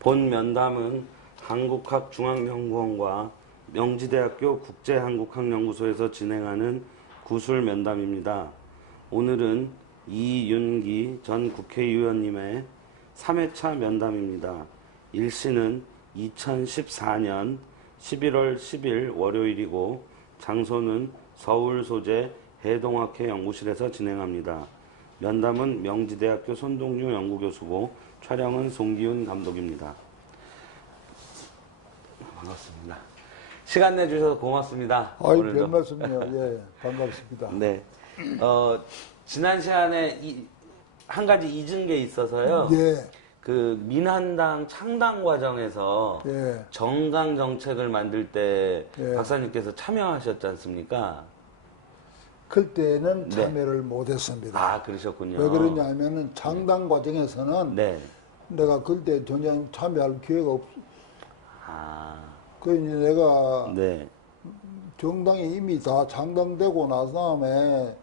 본 면담은 한국학중앙연구원과 명지대학교 국제한국학연구소에서 진행하는 구술 면담입니다. 오늘은 이윤기 전 국회의원님의 3회차 면담입니다. 일시는 2014년 11월 10일 월요일이고 장소는 서울 소재 해동학회 연구실에서 진행합니다. 면담은 명지대학교 손동유 연구교수고 촬영은 송기훈 감독입니다. 반갑습니다. 시간 내주셔서 고맙습니다. 아이, 별 말씀이요. 예, 반갑습니다. 네. 지난 시간에 한 가지 잊은 게 있어서요. 예. 그 민한당 창당 과정에서 예. 정강 정책을 만들 때 예. 박사님께서 참여하셨지 않습니까? 그때는 참여를 못했습니다. 아, 그러셨군요. 왜 그러냐면은 창당 과정에서는 네. 내가 그때 전혀 참여할 기회가 없. 아, 그 이제 내가 네. 정당이 이미 다 창당되고 난 다음에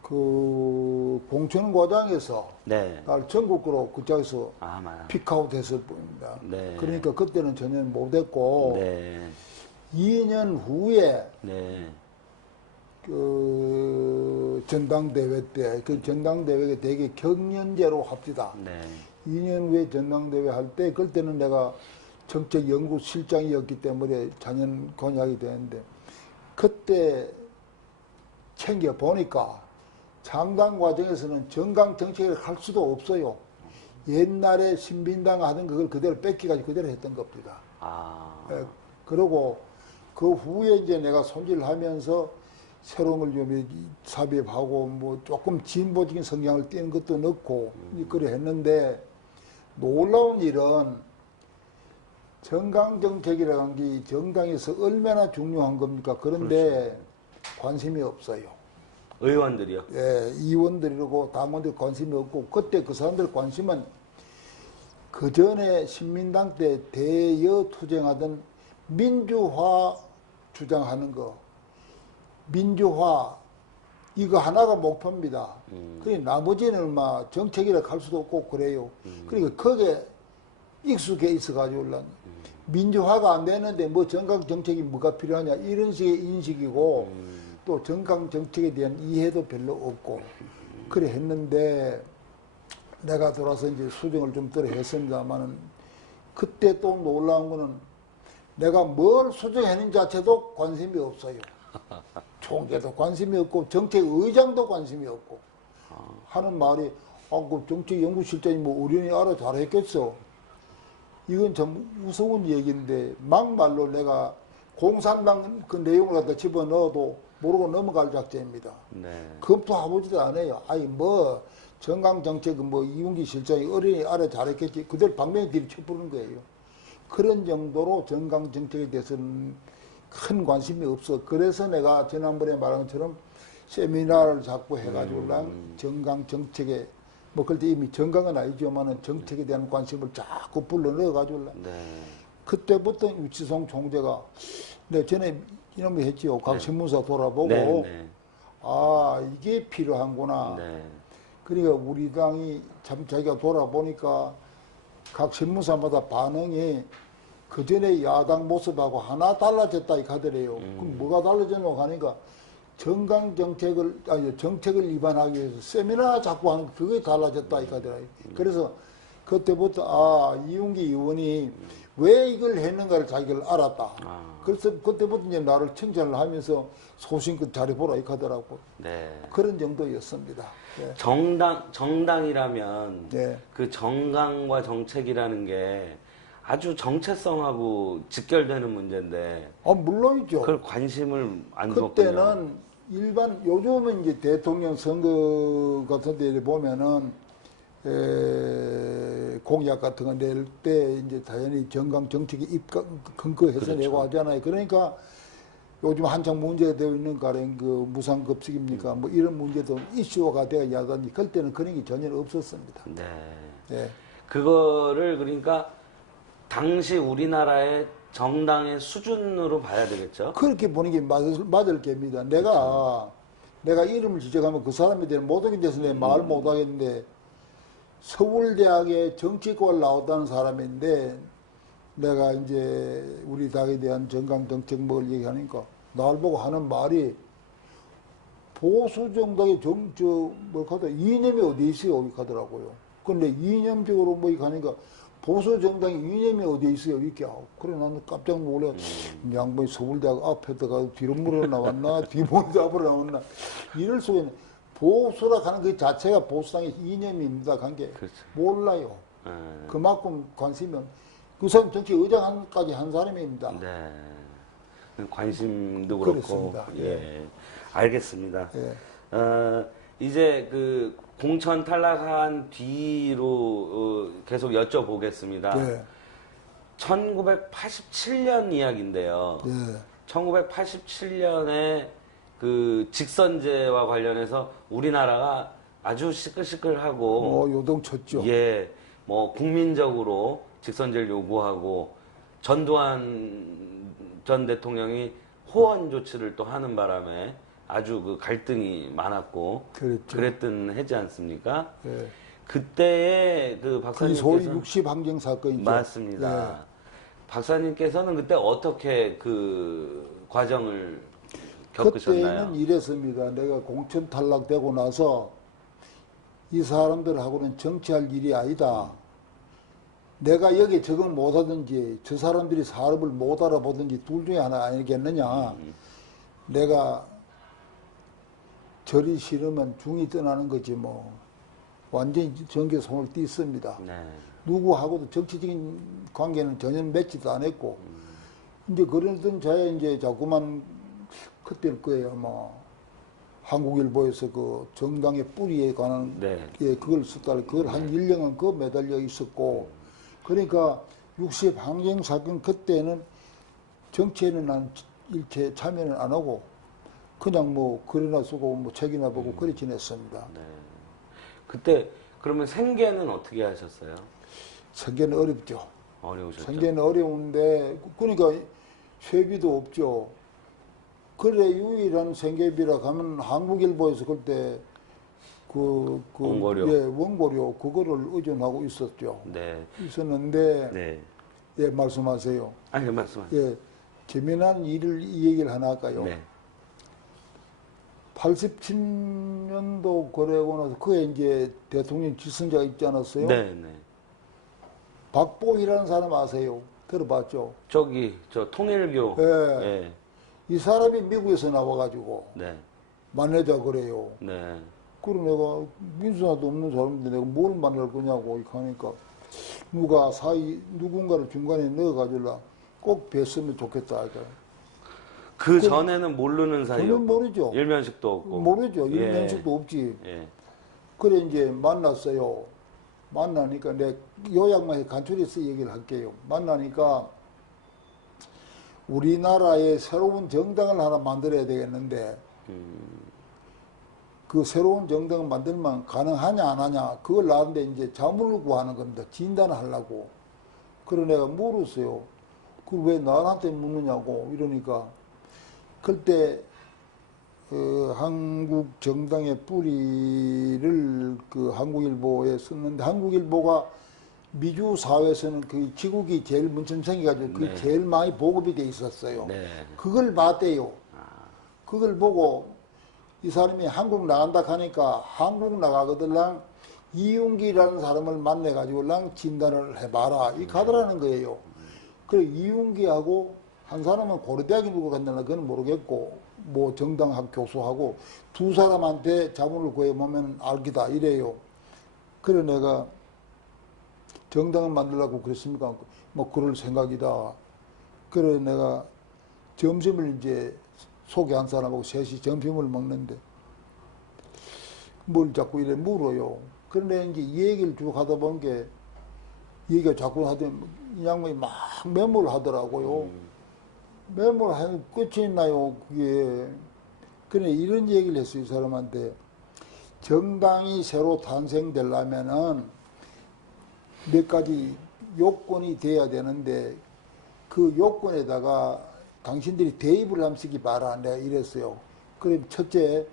그 봉천 과장에서 네. 날 전국으로 그쪽에서 아, 맞아. 픽아웃 했을 뿐입니다. 네. 그러니까 그때는 전혀 못했고 네. 2년 후에 네. 그 전당대회 때 그 전당대회가 되게 경연제로 합시다. 네. 2년 후에 전당대회 할 때 그때는 내가 정책연구실장이었기 때문에 자년 권유하게 되는데 그때 챙겨 보니까 창당 과정에서는 정강 정책을 할 수도 없어요. 옛날에 신민당 하던 그걸 그대로 뺏기가지고 그대로 했던 겁니다. 아. 예, 그러고 그 후에 이제 내가 손질하면서 새로운 걸 좀 삽입하고 뭐 조금 진보적인 성향을 띠는 것도 넣고 그래 했는데 놀라운 일은 정강정책이라는 게 정당에서 얼마나 중요한 겁니까? 그런데 그렇죠. 관심이 없어요. 의원들이요? 예, 의원들이고 당원들 관심이 없고 그때 그 사람들 관심은 그 전에 신민당 때 대여 투쟁하던 민주화 주장하는 거 민주화 이거 하나가 목표입니다. 그러니까 나머지는 막 정책이라 할 수도 없고 그래요. 그러니까 거기에 익숙해 있어가지고 민주화가 안 되는데 뭐 정강 정책이 뭐가 필요하냐 이런 식의 인식이고 또 정강 정책에 대한 이해도 별로 없고 그래 했는데 내가 돌아서 이제 수정을 좀 덜 했습니다만은 그때 또 놀라운 거는 내가 뭘 수정했는 자체도 관심이 없어요. 총재도 관심이 없고 정책의장도 관심이 없고 하는 말이 그 정책연구실장이 뭐 어련히 알아 잘했겠어. 이건 참 무서운 얘기인데 막말로 내가 공산당 그 내용을 갖다 집어넣어도 모르고 넘어갈 작전입니다. 네. 검토해보지도 않아요. 아니 뭐 정강정책은 뭐 이윤기 실장이 어린이 알아 잘했겠지. 그대로 방면에 들이쳐부는 거예요. 그런 정도로 정강정책에 대해서는 큰 관심이 없어. 그래서 내가 지난번에 말한 것처럼 세미나를 자꾸 해가지고 정강정책에 뭐 그때 이미 정강은 아니지만은 정책에 대한 관심을 자꾸 불러넣어가지고 네. 그때부터 유치성 총재가 네, 전에 이놈이 했지요. 각 신문사 돌아보고 네, 네. 아 이게 필요한구나. 네. 그러니까 우리 당이 참 자기가 돌아보니까 각 신문사마다 반응이 그 전에 야당 모습하고 하나 달라졌다 이 하더래요. 그럼 뭐가 달라졌노 하니까 정책을 위반하기 위해서 세미나 자꾸 하는 그게 달라졌다 이 하더래요. 그래서 그때부터 이윤기 의원이 왜 이걸 했는가를 자기를 알았다. 그래서 그때부터 이제 나를 칭찬을 하면서 소신껏 잘해보라 이 하더라고. 네. 그런 정도였습니다. 네. 정당이라면 네. 그 정강과 정책이라는 게 아주 정체성하고 직결되는 문제인데 물론이죠. 그걸 관심을 안 줬군요. 그때는 일반 요즘은 이제 대통령 선거 같은 데 보면은 공약 같은 거 낼 때 이제 당연히 정강 정책에 근거해서 그렇죠. 내고 하잖아요. 그러니까 요즘 한창 문제가 되어 있는 가령 그 무상급식입니까? 뭐 이런 문제도 이슈화가 되어 야단이 그때는 그런 게 전혀 없었습니다. 네. 네. 그거를 그러니까 당시 우리나라의 정당의 수준으로 봐야 되겠죠? 그렇게 보는 게 맞을 겁니다. 내가 이름을 지적하면 그 사람에 대한 모독이 돼서 내 말 못하겠는데 서울대학에 정치과를 나왔다는 사람인데 내가 이제 우리 당에 대한 정강 정책을 얘기하니까 날 보고 하는 말이 보수 정당의 이념이 어디 있어요? 이렇게 하더라고요. 근데 이념적으로 뭐 이렇게 하니까 보수 정당의 이념이 어디 있어요? 이렇게 하고. 그래 나는 깜짝 놀래. 양반이 서울대학 앞에다가 뒤로 물어 나왔나? 뒤머리 앞으로 나왔나? 이럴 수가 있는. 보수라 하는 그 자체가 보수당의 이념입니다. 관계. 그렇죠. 몰라요. 그만큼 관심이 그 사람 정치 의장까지 한 사람입니다. 네. 관심도 그렇고. 그렇습니다. 예. 알겠습니다. 예. 이제 그 공천 탈락한 뒤로 계속 여쭤보겠습니다. 예. 1987년 이야기인데요. 예. 1987년에 그 직선제와 관련해서 우리나라가 아주 시끌시끌하고 요동쳤죠. 예, 뭐 국민적으로 직선제를 요구하고 전두환 전 대통령이 호원 조치를 또 하는 바람에 아주 그 갈등이 많았고 그랬죠. 그랬던 해지 않습니까? 예. 그때의 그 그 소위 박사님께서 60항쟁 사건이죠. 맞습니다. 예. 박사님께서는 그때 어떻게 그 과정을 겪으셨나요? 그때는 이랬습니다. 내가 공천 탈락되고 나서 이 사람들하고는 정치할 일이 아니다. 내가 여기 적응 못하든지 저 사람들이 사업을 못 알아보든지 둘 중에 하나 아니겠느냐. 내가 절이 싫으면 중이 떠나는 거지 뭐. 완전히 전개 손을 띄습니다. 네. 누구하고도 정치적인 관계는 전혀 맺지도 안 했고. 이제 그러던 저야 이제 자꾸만 그때일 거예요. 뭐 한국일보에서 그 정당의 뿌리에 관한 네. 예, 그걸 썼다. 그걸 한 1년은 그 매달려 있었고. 그러니까 60 항쟁 사건 그때는 정치에는 난 일체 참여는 안 하고 그냥 뭐 글이나 쓰고 뭐 책이나 보고 그리 지냈습니다. 네. 그때 그러면 생계는 어떻게 하셨어요? 생계는 어렵죠. 어려우셨죠? 생계는 어려운데 그러니까 세비도 없죠. 그래 유일한 생계비라 하면 한국일보에서 그때 원고료. 예, 원고료 그거를 의존하고 있었죠. 네. 있었는데 네. 예 말씀하세요. 아니 말씀하세요. 예 재미난 일을 이 얘기를 하나 할까요? 네. 87년도 그러고 나서 그에 이제 대통령 지선자가 있지 않았어요? 네, 네. 박보희라는 사람 아세요? 들어봤죠? 저기 저 통일교. 예. 예. 이 사람이 미국에서 나와가지고 네. 만나자 그래요. 네. 그래 내가 민수나도 없는 사람인데 내가 뭘 만날 거냐고 이렇게 하니까 누군가를 중간에 넣어가지고 꼭 뵀으면 좋겠다 하더라. 그 전에는 모르는 사이였고. 저는 모르죠. 일면식도 없고. 모르죠. 예. 일면식도 없지. 예. 그래 이제 만났어요. 만나니까 내 요약만 해 간추려서 얘기를 할게요. 만나니까 우리나라에 새로운 정당을 하나 만들어야 되겠는데 그 새로운 정당을 만들면 가능하냐 안 하냐 그걸 나한테 이제 자문을 구하는 겁니다. 진단을 하려고. 그래 내가 물었어요. 그 왜 나한테 묻느냐고 이러니까 그때 한국 정당의 뿌리를 그 한국일보에 썼는데 한국일보가 미주 사회에서는 그 지국이 제일 문점 생겨가지고 그게 네. 제일 많이 보급이 돼 있었어요. 네. 그걸 봤대요. 그걸 보고 이 사람이 한국 나간다 하니까 한국 나가거들랑 이윤기라는 사람을 만나가지고 랑 진단을 해봐라. 이 가더라는 거예요. 그래 이윤기하고 한 사람은 고려대학에 누구 갔나 그건 모르겠고 뭐 정당학 교수하고 두 사람한테 자문을 구해보면 알기다 이래요. 그래 내가 정당을 만들려고 그랬습니까? 뭐 그럴 생각이다. 그래 내가 점심을 이제 소개한 사람하고 셋이 점심을 먹는데 뭘 자꾸 이래 물어요. 그런데 이제 이 얘기를 쭉 하다 보는 게 얘기가 자꾸 하더니 이 양반이 막 메모를 하더라고요. 메모를 하는 끝이 있나요? 그게. 그래 이런 얘기를 했어요. 이 사람한테. 정당이 새로 탄생되려면은 몇 가지 요건이 돼야 되는데 그 요건에다가 당신들이 대입을 하면 쓰기 봐라. 내가 이랬어요. 그럼 첫째,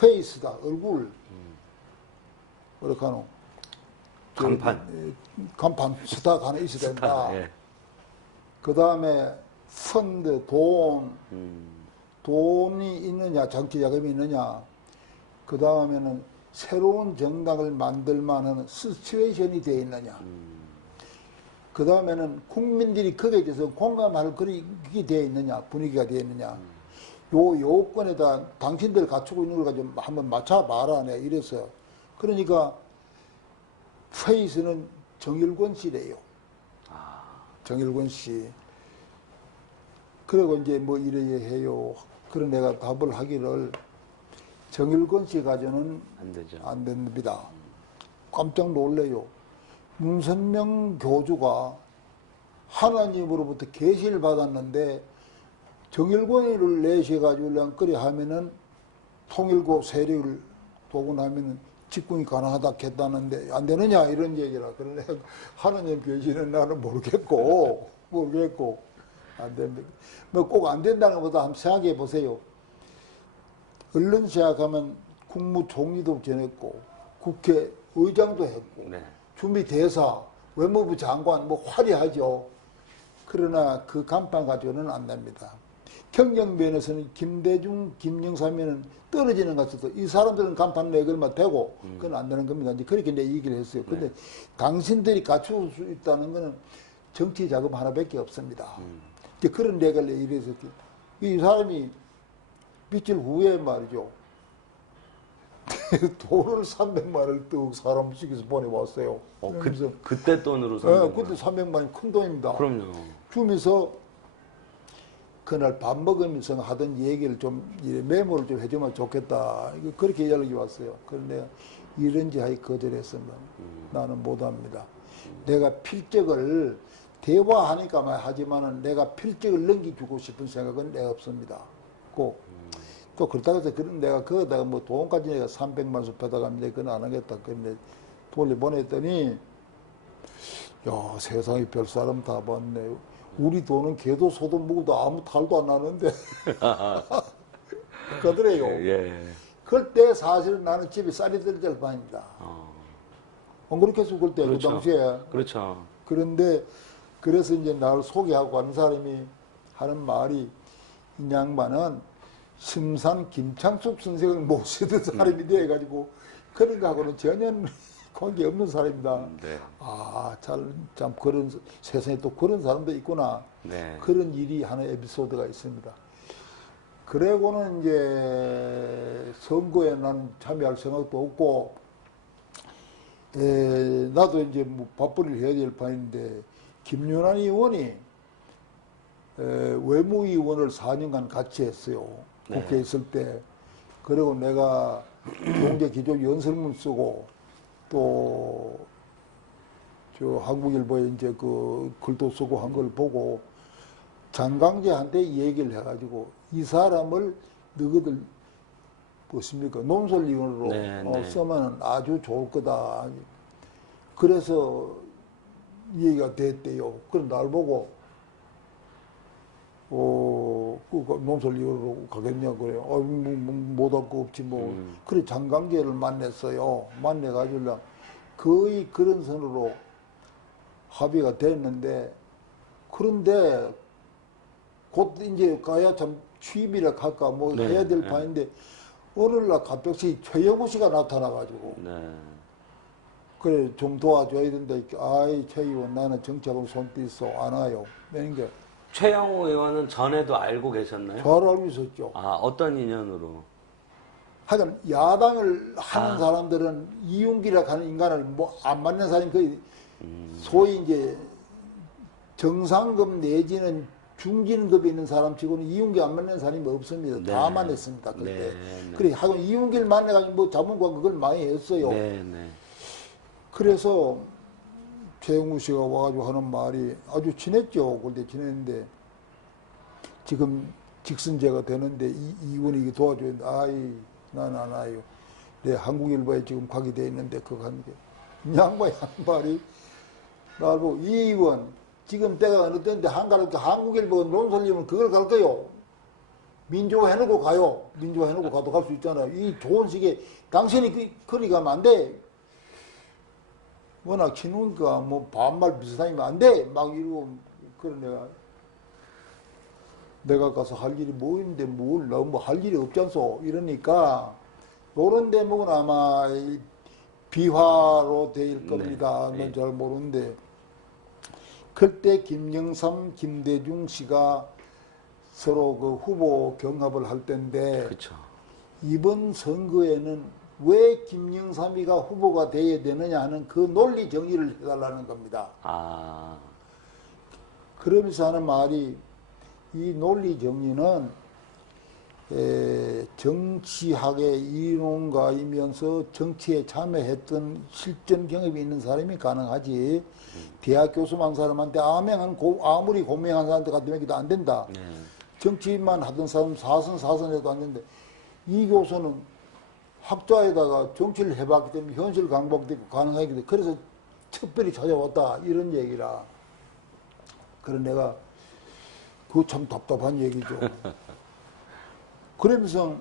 페이스다. 얼굴. 어떡하노? 간판. 스타가 하나 있어야 된다. 예. 그 다음에 펀드, 돈이 있느냐, 정치 자금이 있느냐. 그 다음에는 새로운 정당을 만들 만한 시츄에이션이 되어 있느냐. 그 다음에는 국민들이 거기에 대해서 공감할 그게 되어 있느냐, 분위기가 되어 있느냐. 요 요건에다 당신들 갖추고 있는 걸 가지고 한번 맞춰봐라. 내가 이래서. 그러니까 페이스는 정일권 씨래요. 정일권 씨. 그리고 이제 뭐 이래야 해요. 그런 내가 답을 하기를 정일권 씨 가지고는 안 되죠. 안 됩니다. 깜짝 놀래요. 문선명 교주가 하나님으로부터 계시를 받았는데 정일권을 내셔가지고 그래 하면은 통일고 세력을 도군하면은 집권이 가능하다 했다는데 안 되느냐 이런 얘기라. 그러네. 하나님 계시는 나는 모르겠고 안 됩니다. 뭐 꼭 안 된다는 것보다 한번 생각해 보세요. 언론 시작하면 국무총리도 지냈고 국회의장도 했고 네. 준비대사, 외무부 장관 뭐 화려하죠. 그러나 그 간판 가지고는 안 됩니다. 경영면에서는 김대중, 김영삼에는 떨어지는 것 같아서 이 사람들은 간판 내걸만 되고 그건 안 되는 겁니다. 이제 그렇게 내 얘기를 했어요. 근데 당신들이 갖출 수 있다는 거는 정치 자금 하나밖에 없습니다. 이제 그런 내걸 이래서 이 사람이 며칠 후에 말이죠. 돈을 300만 원을 뚝 사람 식에서 보내왔어요. 그때 돈으로 그때 300만 원이 큰 돈입니다. 그럼요. 주면서 그날 밥 먹으면서 하던 얘기를 좀 메모를 좀 해주면 좋겠다. 그렇게 연락이 왔어요. 그런데 이런지 하이 거절했으면 나는 못합니다. 내가 필적을 대화하니까만 하지만은 내가 필적을 넘겨주고 싶은 생각은 내가 없습니다. 꼭. 또 그렇다고 해서 그런 내가 그거다가 뭐 돈까지 내가 300만 원 받아갑니다. 그건 안 하겠다. 그런데 돌려보냈더니 야 세상에 별 사람 다 봤네. 우리 돈은 개도 소도 먹어도 아무 탈도 안 나는데 그러더래요. 예. 그때 사실은 나는 집에 쌀이 들들 판입니다. 안 그렇겠어 그때 그렇죠. 그 당시에. 그렇죠. 그런데 그래서 이제 나를 소개하고 하는 사람이 하는 말이 이 양반은 심산 김창숙 선생을 모시던 사람이 돼가지고 그런 거하고는 전혀 관계없는 사람입니다. 네. 아, 참 그런 세상에 또 그런 사람도 있구나. 네. 그런 일이 하나 에피소드가 있습니다. 그러고는 이제 선거에 나는 참여할 생각도 없고 나도 이제 뭐 밥벌이를 해야 될 판인데 김윤환 의원이 외무위원을 4년간 같이 했어요. 국회에 있을 때. 그리고 내가 경제기조 연설문 쓰고 또 저 한국일보에 이제 그 글도 쓰고 한 걸 보고 장강재한테 얘기를 해가지고 이 사람을 너희들 무엇입니까 논설위원으로 쓰면 아주 좋을 거다. 그래서 얘기가 됐대요. 그럼 날 보고 그 논설위원으로 가겠냐 그래요. 못할 거 없지 뭐. 그래 장강재를 만났어요. 만나가지고 거의 그런 선으로 합의가 됐는데 그런데 곧 이제 가야 참 취임이라 할까 뭐 해야 될 판인데 오늘날 갑자기 최영우 씨가 나타나가지고 그래 좀 도와줘야 된다. 아이 최 의원 나는 정치하고 손 떼서 안 와요. 그러니까 최영우 의원은 전에도 알고 계셨나요? 잘 알고 있었죠. 아, 어떤 인연으로? 하여간 야당을 하는 사람들은 이윤기라 하는 인간을 뭐 안 맞는 사람이 거의 소위 이제 정상급 내지는 중진급에 있는 사람 치고는 이윤기 안 맞는 사람이 없습니다. 다 만났습니다. 그때. 그래 하여간 이윤기를 만나가지고 뭐 자문과 그걸 많이 했어요. 그래서 최영우 씨가 와가지고 하는 말이 아주 친했죠. 그때 친했는데 지금 직선제가 되는데 이원이 도와줘야 되는데 아이 난 안 와요. 내 한국일보에 지금 가게 돼 있는데 그거 하는 게 양반이 한 말이 나를 보고 이 의원 지금 때가 어느 때인데 한국일보 논설위원 그걸 갈 거요. 민주화 해놓고 가요. 민주화 해놓고 가도 갈 수 있잖아요. 이 좋은 시기에 당신이 그리 가면 안 돼. 워낙 친우니까 뭐 반말 비슷하면 안 돼! 막 이러고, 그런 내가 가서 할 일이 뭐 있는데 뭘, 너무 할 일이 없잖소. 이러니까, 요런 대목은 아마 이 비화로 될 겁니다. 네. 난 잘 모르는데. 그때 김영삼, 김대중 씨가 서로 그 후보 경합을 할 때인데, 그렇죠. 이번 선거에는 왜 김영삼이가 후보가 돼야 되느냐 하는 그 논리 정의를 해달라는 겁니다. 아, 그러면서 하는 말이, 이 논리 정의는 정치학의 이론가이면서 정치에 참여했던 실전 경험이 있는 사람이 가능하지, 대학 교수만 사람한테 아무리 고명한 사람한테 갖다 맡기도 안 된다. 네. 정치만 하던 사람 사선해도 안 되는데, 이 교수는 학자에다가 정치를 해봤기 때문에 현실 강박도 있고 가능하기 때문에 그래서 특별히 찾아왔다 이런 얘기라. 그래 내가 그거 참 답답한 얘기죠. 그러면서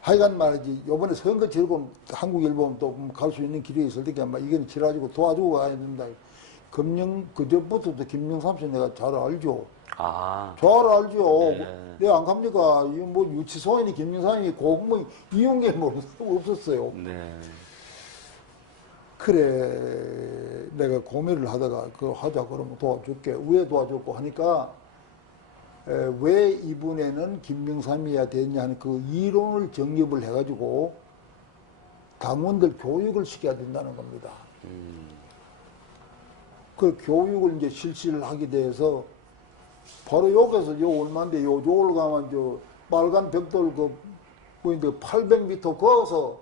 하여간 말이지, 요번에 선거 치르고 한국일보는 또 갈 수 있는 길이 있을 테니까 이건 치러가지고 도와주고 가야 된다. 그전부터도 김영삼 씨 내가 잘 알죠. 아, 잘 알죠. 네. 내가 안 갑니까? 이거 뭐 유치소인이 김영삼이 고뭐 이용 게 뭐 없었어요. 네. 그래 내가 고민을 하다가 그거 하자 그러면 도와줄게. 왜 도와줬고 하니까 왜 이분에는 김영삼이어야 되냐 하는 그 이론을 정립을 해가지고 당원들 교육을 시켜야 된다는 겁니다. 그 교육을 이제 실시를 하게 돼서 바로 여기서 요 얼마인데 요쪽으로 가면 저 빨간 벽돌 그 뭐인데 800m 거어서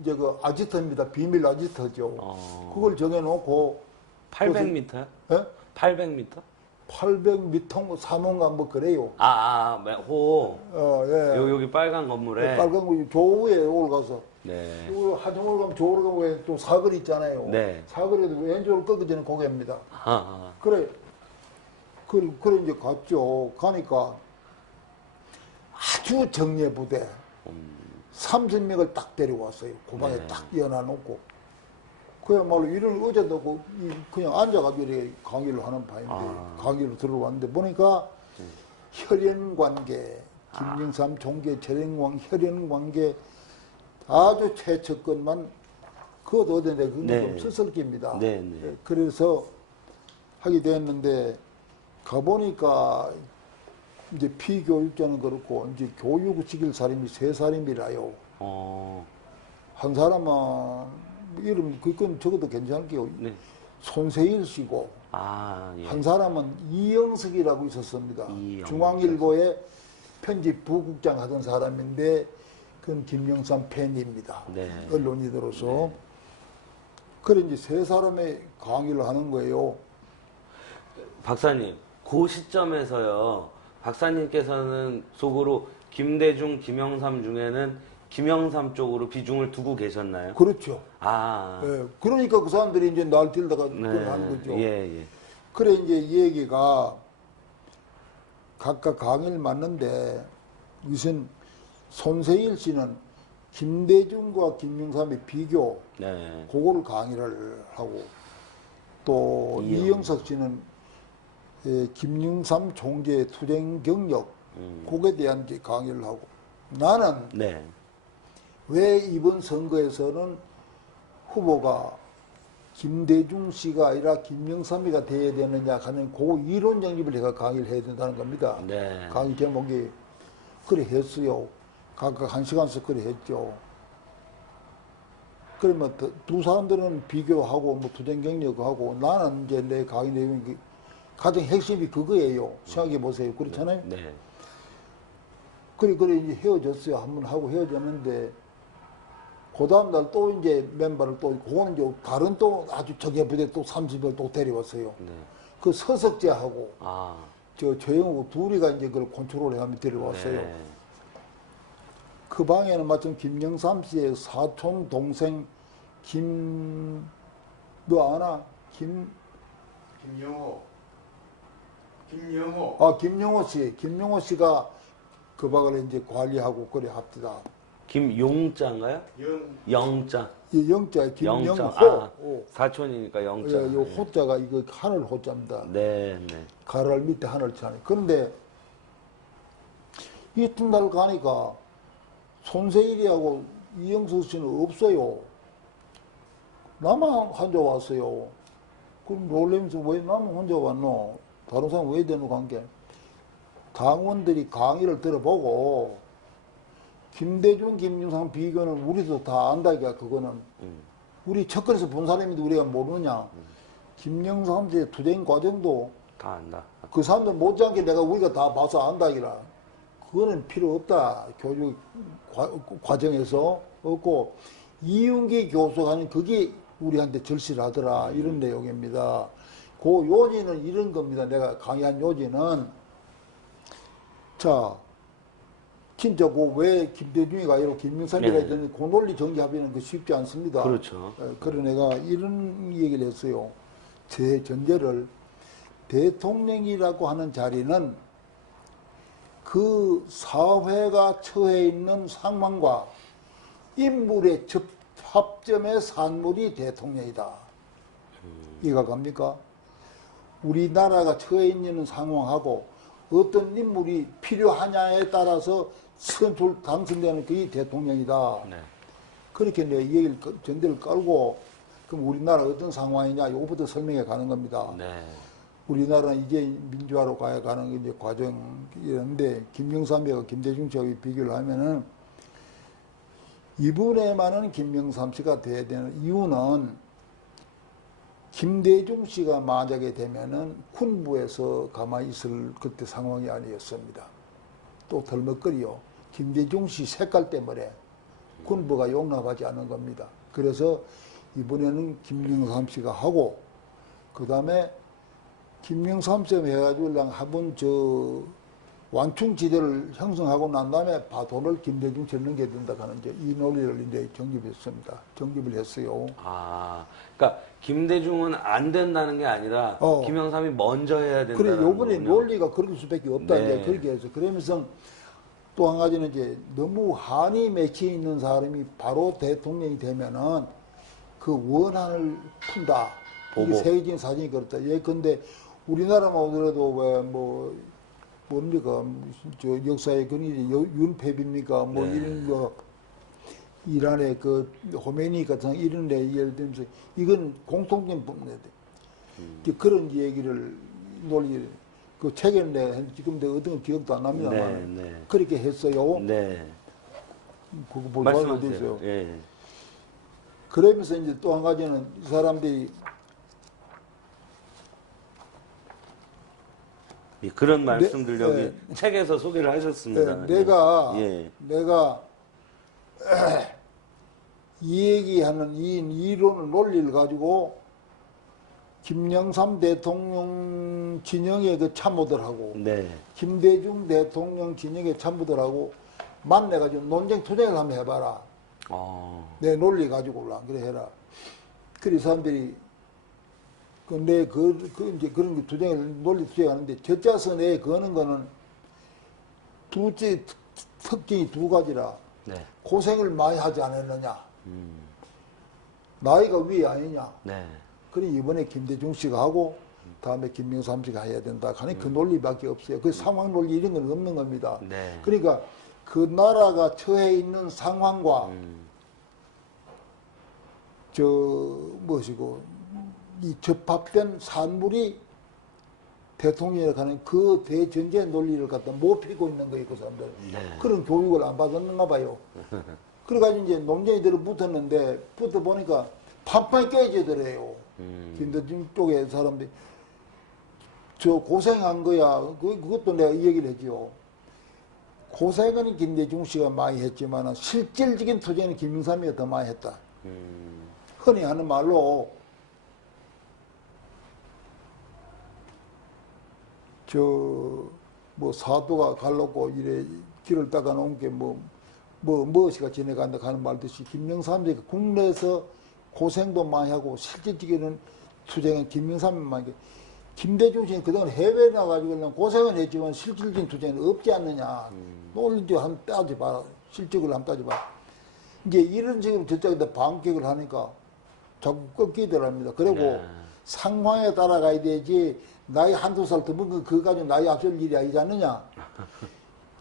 이제 그 아지트입니다. 비밀 아지트죠. 그걸 정해놓고 800m? 예? 800m? 800m 뭐 사mon가 뭐 그래요. 호. 예. 여기 빨간 건물에. 빨간 거 조우에 올라가서 네. 하정으로 가면 조우로 가면 왜 또 사거리 있잖아요. 네. 사거리에도 왼쪽으로 꺾어지는 고개입니다. 아, 그래 이제 갔죠. 가니까 아주 정예부대 30명을 딱 데려왔어요. 그 방에 네. 딱 이어놔놓고. 그야말로 이런 어제도 그냥 앉아가지고 이렇게 강의를 하는 바인데, 강의를 들어왔는데 보니까 혈연관계, 김영삼 총재 혈연관계 아주 최측근만 그것도 어딘데 그건 네. 좀 쓰쓸깁니다. 네, 네. 그래서 하게 됐는데 가보니까 이제 피교육자는 그렇고 이제 교육을 시킬 사람이 3사람이라요. 한 사람은 이름 그건 적어도 괜찮을게요. 네. 손세일 씨고 예. 한 사람은 이영석이라고 있었습니다. 이영석. 중앙일보의 편집 부국장 하던 사람인데 그건 김영삼 팬입니다. 네. 언론인으로서. 네. 그래 이제 3사람의 강의를 하는 거예요. 박사님, 그 시점에서요, 박사님께서는 속으로 김대중, 김영삼 중에는 김영삼 쪽으로 비중을 두고 계셨나요? 그렇죠. 네. 그러니까 그 사람들이 이제 날뛰다가 그걸 하는 거죠. 예. 그래 이제 이 얘기가 각각 강의를 맞는데 무슨 손세일 씨는 김대중과 김영삼의 비교 네. 그거를 강의를 하고 또 이영석 씨는 김영삼 총재의 투쟁 경력 그거에 대한 이제 강의를 하고 나는 네. 왜 이번 선거에서는 후보가 김대중 씨가 아니라 김영삼이가 돼야 되느냐 하는 그 이론 정립을 내가 강의를 해야 된다는 겁니다. 네. 강의 제목이 그래 했어요. 각각 1시간씩 그래 했죠. 그러면 두 사람들은 비교하고 뭐 투쟁 경력하고 나는 이제 내 강의 내용이 가장 핵심이 그거예요. 생각해 보세요. 그렇잖아요. 네. 그래 이제 헤어졌어요. 한번 하고 헤어졌는데 그 다음날 또 이제 멤버를 또 그거는 이제 다른 또 아주 적의 부대 또 30을 또 데려왔어요. 네. 그 서석재하고 아. 저 조영우 둘이가 이제 그걸 컨트롤 해가며 데려왔어요. 네. 그 방에는 마침 김영삼 씨의 사촌 동생 너 아나? 김영호 씨가 그 방을 이제 관리하고 그래 합디다. 김용자인가요? 영자. 이 영자, 영자. 김영호. 아, 오. 사촌이니까 영자. 예, 요 호자가 이거 하늘 호자입니다. 네, 네. 가를 밑에 하늘 자네. 그런데 이튿날 가니까 손세일이하고 이영수 씨는 없어요. 나만 혼자 왔어요. 그럼 놀라면서 왜 나만 혼자 왔노? 다른 사람 왜 되노 관계? 당원들이 강의를 들어보고 김대중, 김영삼 비교는 우리도 다 안다기야. 그거는 우리 첫걸에서 본 사람인데 우리가 모르느냐? 김영삼 씨의 투쟁 과정도 다 안다. 그 사람들 못지않게 우리가 다 봐서 안다기라. 그거는 필요 없다. 교육 과정에서 없고 이윤기 교수가 하는 그게 우리한테 절실하더라. 이런 내용입니다. 그 요지는 이런 겁니다. 내가 강의한 요지는 자 진짜 왜 김대중이가 이렇게 김명삼이가 네. 있는 그 논리 정리하기는 그 쉽지 않습니다. 그렇죠. 그래 내가 이런 얘기를 했어요. 제 전제를 대통령이라고 하는 자리는 그 사회가 처해 있는 상황과 인물의 접합점의 산물이 대통령이다. 이해가 갑니까? 우리나라가 처해 있는 상황하고 어떤 인물이 필요하냐에 따라서 선출 당선되는 그게 대통령이다. 네. 그렇게 내 얘기를 전제를 깔고 그럼 우리나라 어떤 상황이냐 이거부터 설명해 가는 겁니다. 네. 우리나라는 이제 민주화로 가는 게 이제 과정이었는데 김영삼하고 김대중 씨하고 비교를 하면은 이분에만은 김영삼 씨가 돼야 되는 이유는 김대중 씨가 만약에 되면은 군부에서 가만히 있을 그때 상황이 아니었습니다. 또 덜먹거리요. 김대중 씨 색깔 때문에 군부가 용납하지 않은 겁니다. 그래서 이번에는 김영삼 씨가 하고 그 다음에 김영삼 씨 해가지고 한번 완충지대를 형성하고 난 다음에 바톤을 김대중 씨에 넘겨야 된다 하는 이 논리를 이제 정립을 했어요. 아, 그러니까 김대중은 안 된다는 게 아니라 김영삼이 먼저 해야 된다는 그래, 요번에 거군요. 논리가 그럴 수밖에 없다. 네. 이제 그렇게 해서 그러면서 또 한 가지는 이제 너무 한이 맺혀 있는 사람이 바로 대통령이 되면은 그 원한을 푼다. 보복. 이게 세계적인 사정이 그렇다. 예컨대 우리나라만 오더라도 뭡니까? 저 역사의 근이 윤패입니까? 뭐 네. 이런 거 이란의 그 호메니 같은 이런 데 예를 들면서 이건 공통점 법문에 그런 얘기를 논리 그 책에 내 지금 내가 어떤 건 기억도 안 납니다만 네, 네. 그렇게 했어요. 네. 그거 볼 바가 어디 말씀하세요. 있어요. 예. 그러면서 이제 또 한 가지는 이 사람들이 예, 그런 말씀들 여기 네. 책에서 소개를 하셨습니다. 내가 예. 이 얘기하는 이 이론을 논리를 가지고 김영삼 대통령 진영의 그 참모들하고 네. 김대중 대통령 진영의 참모들하고 만나가지고 논쟁 투쟁을 한번 해봐라. 내 논리 가지고 안 그래 해라. 그래 사람들이 이제 그런 게 투쟁을 논리 투쟁하는데 저자선에 거는 거는 특징이 두 가지라. 네. 고생을 많이 하지 않았느냐. 나이가 위 아니냐. 네. 그래 이번에 김대중 씨가 하고 다음에 김영삼 씨가 해야 된다 하니 그 논리밖에 없어요. 그 상황 논리 이런 건 없는 겁니다. 네. 그러니까 그 나라가 처해 있는 상황과 이 접합된 산물이 대통령이라고 하는 그 대전제 논리를 갖다 못 피고 있는 거예요, 그 사람들은. 네. 그런 교육을 안 받았는가 봐요. 그래가지고 이제 논쟁이 붙었는데, 붙어보니까 판판이 깨지더래요. 김대중 쪽에 사람들이. 저 고생한 거야. 그것도 내가 이 얘기를 했죠. 고생은 김대중 씨가 많이 했지만 실질적인 투쟁은 김영삼이가 더 많이 했다. 흔히 하는 말로 사도가 갈라고 이래 길을 닦아 놓은 게 무엇이가 지내간다 하는 말듯이 김영삼이 국내에서 고생도 많이 하고 실질적인 투쟁은 김영삼이 많이 했고 김대중 씨는 그동안 해외에 나가지고 고생은 했지만 실질적인 투쟁은 없지 않느냐. 논리도 한번 따져봐라. 실적을 한번 따져봐. 이제 이런 식으로 저쪽에다 반격을 하니까 자꾸 꺾이더랍니다. 그리고 네. 상황에 따라가야 되지, 나이 한두 살 더 먹은 그거 가지고 나이 앞설 일이 아니지 않느냐.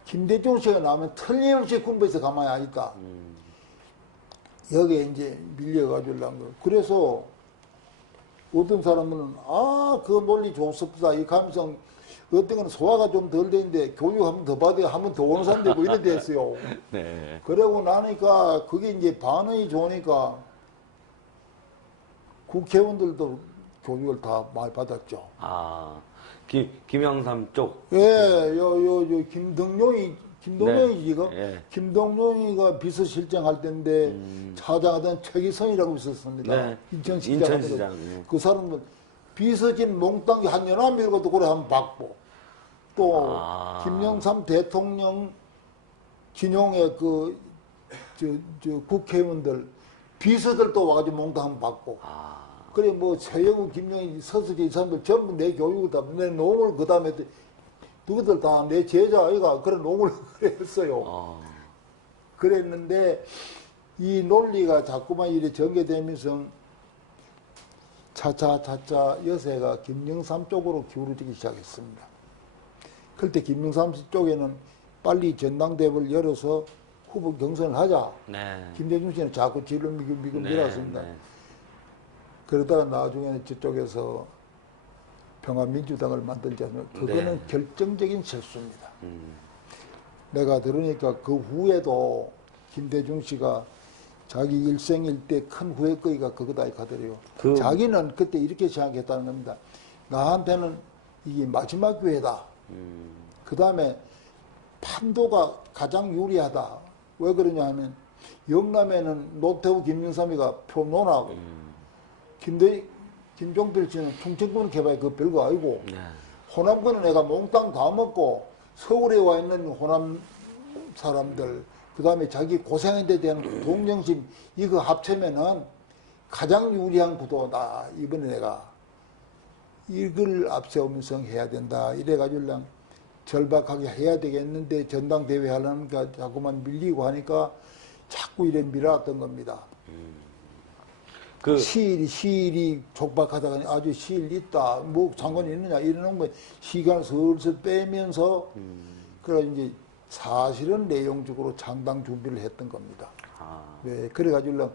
김대중 씨가 나오면 틀림없이 군부에서 가만히 하니까 여기에 이제 밀려가지고 난 거. 그래서 어떤 사람은 그 논리 좋습니다. 이 감성 어떤 건 소화가 좀 덜 되는데 교육 한 번 더 받아야 한 번 더 오는 사람 되고 이래 됐어요. 네. 그러고 나니까 그게 이제 반응이 좋으니까 국회의원들도 교육을 다 많이 받았죠. 김영삼 쪽. 예, 김동룡이가 예. 김동룡이가 비서실장 할 때인데 차장하던 최기선이라고 있었습니다. 네. 인천시장. 예. 그 사람은 비서진 몽땅 한 연합 밀고도 그래 한번 받고 또 김영삼 대통령 진용의 국회의원들 비서들도 와가지고 몽땅 한번 받고 그래 뭐 최영우, 김영희, 서수지 이 사람들 전부 내 교육을 다 내 농을 그 다음에 누구들 다 내 제자 아이가 그런 농을 했어요. 그랬는데 이 논리가 자꾸만 이래 전개되면서 차차 여세가 김영삼 쪽으로 기울어지기 시작했습니다. 그럴 때 김영삼 쪽에는 빨리 전당대회를 열어서 후보 경선을 하자. 네. 김대중 씨는 자꾸 뒤를 미금 밀었습니다. 네. 그러다가 나중에는 저쪽에서 평화민주당을 만들지 않으면 그거는 결정적인 실수입니다. 내가 들으니까 그 후에도 김대중 씨가 자기 일생일대 큰 후회거리가 그거다 하더래요. 자기는 그때 이렇게 생각했다는 겁니다. 나한테는 이게 마지막 기회다. 그 다음에 판도가 가장 유리하다. 왜 그러냐 하면 영남에는 노태우, 김영삼이가 표논하고 김종필 씨는 충청권 개발 그 별거 아니고 호남권은 내가 몽땅 다 먹고 서울에 와 있는 호남 사람들 그 다음에 자기 고생한 데 대한 동정심 이거 합치면은 가장 유리한 구도다. 이번에 내가 이걸 앞세우면서 해야 된다. 이래가지고 그냥 절박하게 해야 되겠는데 전당대회 하려니까 자꾸만 밀리고 하니까 자꾸 이래 밀어왔던 겁니다. 시일이 촉박하다가 아주 시일 있다. 뭐 상관이 있느냐 이러는 거 시간을 슬슬 빼면서 그래 이제 사실은 내용적으로 창당 준비를 했던 겁니다. 네, 그래가지고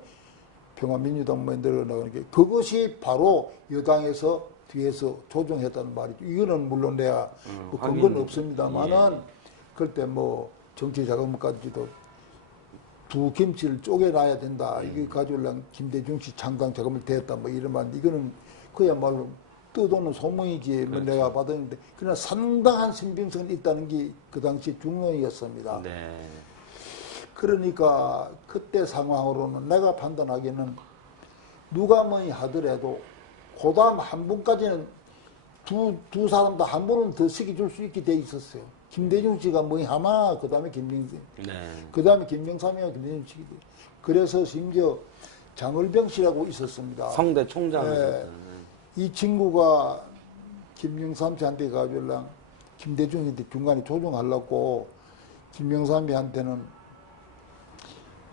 평화민주당 만들어 나가니까 그것이 바로 여당에서 뒤에서 조정했다는 말이죠. 이거는 물론 내가 뭐 근거는 없습니다만은 그때 뭐 정치 자금까지도 두 김치를 쪼개놔야 된다. 이거 가지고 김대중 씨 창당 자금을 대했다. 뭐 이런 말 이거는 그야말로 떠도는 소문이지. 뭐 내가 받았는데 그러나 상당한 신빙성이 있다는 게 그 당시 중론이었습니다. 네. 그러니까 그때 상황으로는 내가 판단하기에는 누가 뭐니 하더라도 그다음 한 분까지는 두 사람 다 한 분은 더 시켜줄 수 있게 돼 있었어요. 김대중 씨가 뭐니 하마 그 다음에 김영삼, 그 다음에 김영삼이와 김대중 씨. 그래서 심지어 장을병 씨라고 있었습니다. 성대 총장. 네. 이 친구가 김영삼 씨한테 가지고 김대중한테 중간에 조정하려고 김영삼이한테는